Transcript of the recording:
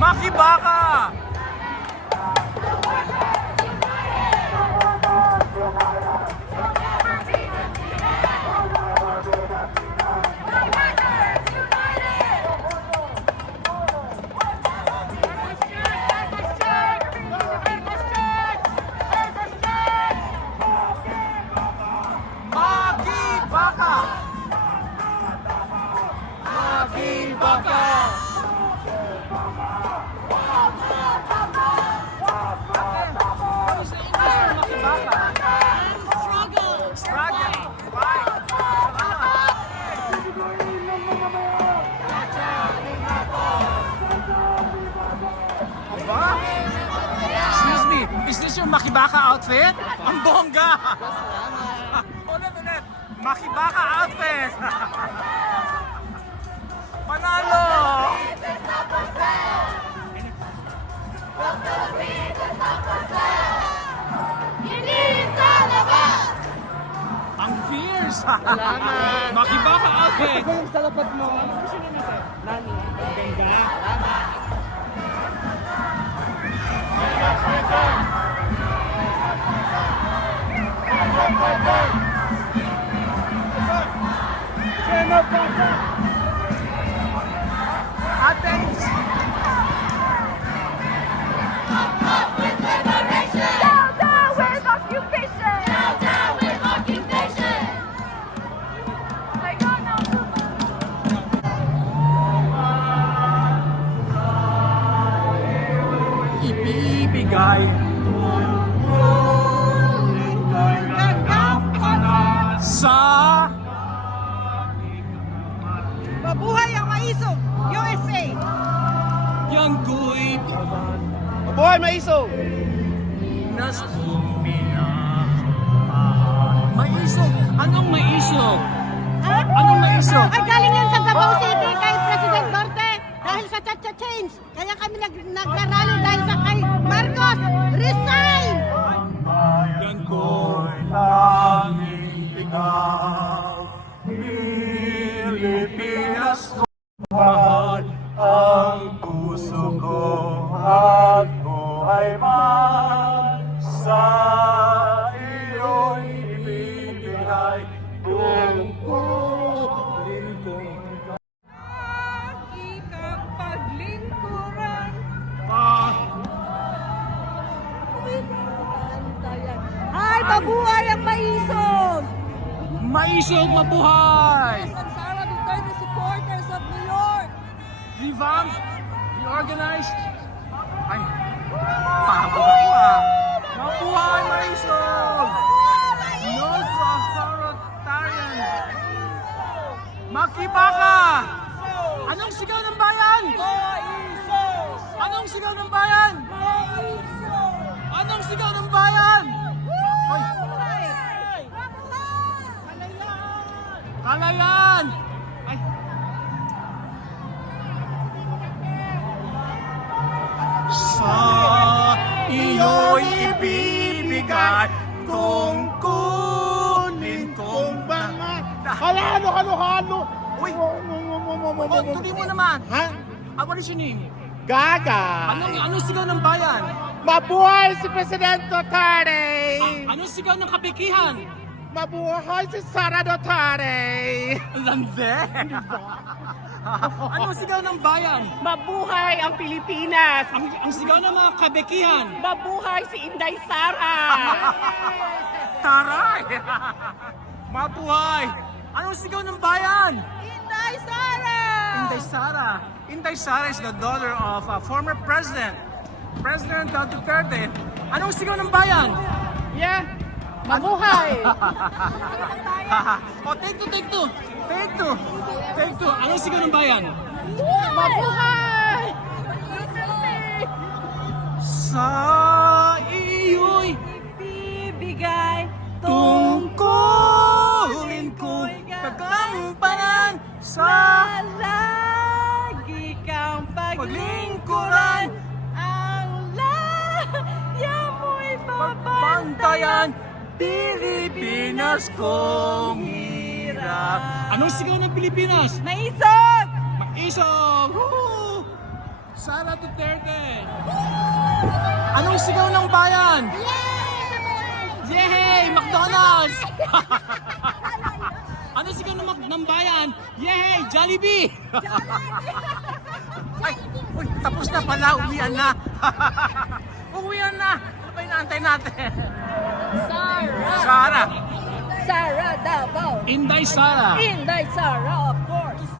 Makibaka! Excuse me, is this your Makibaka outfit? Ang bongga! Ulit! Makibaka outfit! Panalo! Ang fierce! Salamat! Makibaka outfit! Ito yung salapat mo. Ano gusto niyo na sir? Nani? Ganda. Athens! Ibibigay sa Mabuhay ang maisog! USA! yan ko'y Mabuhay maisog! nas minamahal. Maisog? Anong maisog? Anong maisog? Ay, galing yan sa Davao City kay President Duterte dahil sa Chacha Change. Kaya kami nagrarally dahil sa kay Marcos. Resign! Yan ko'y laging ikaw, Pilipinas ko. Mahal ang puso ko at buhay man sa iyo'y ibibigay tungkulin ko. Ikang paglingkuran. Ay, mabuhay ang maisog! Maisog mabuhay! Ang Sara Duterte supporters of New York! Revamped, reorganized. Ay, pagod ako ah. Mabuhay Maisog! North Authoritarian. Makibaka! Anong sigaw ng bayan? Anong sigaw ng bayan? Anong sigaw ng bayan? Ay, Kalayan! Ay. Sa iyo'y ibibigay tungkulin kong mga... Halo! Uy! Oh, tuloy mo naman! Ha? What is your name? Gaga! Anong sigaw ng bayan? Mabuhay si President Duterte! Anong sigaw ng kapikihan? Mabuhay si Sara Duterte! Lande! Anong sigaw ng bayan? Mabuhay ang Pilipinas! Ang sigaw ng mga kabekihan? Mabuhay si Inday Sara! Taray! Mabuhay! Anong sigaw ng bayan? Inday Sara! Inday Sara. Inday Sara is the daughter of former President Duterte. Anong sigaw ng bayan? Yeah! Mabuhay! Oh, take two. Anong sigaw ng bayan? Mabuhay! Sa iyo'y Bibigay tungkulin ko kagampanan sa lagi kang paglingkuran, ang laya mo'y pagbantayan, Pilipinas kong hirap. Anong sigaw ng Pilipinas? Maisog! Maisog! Woo! Sara Duterte. Anong sigaw ng bayan? Yay! McDonald's! Anong sigaw ng bayan? Yay! Jollibee! Ay, uy, tapos na pala. Uwian na. Uwian na. Ano ba inaantay natin? Sara! Sara. Sara Davao! Inday Sara. Inday Sara, of course!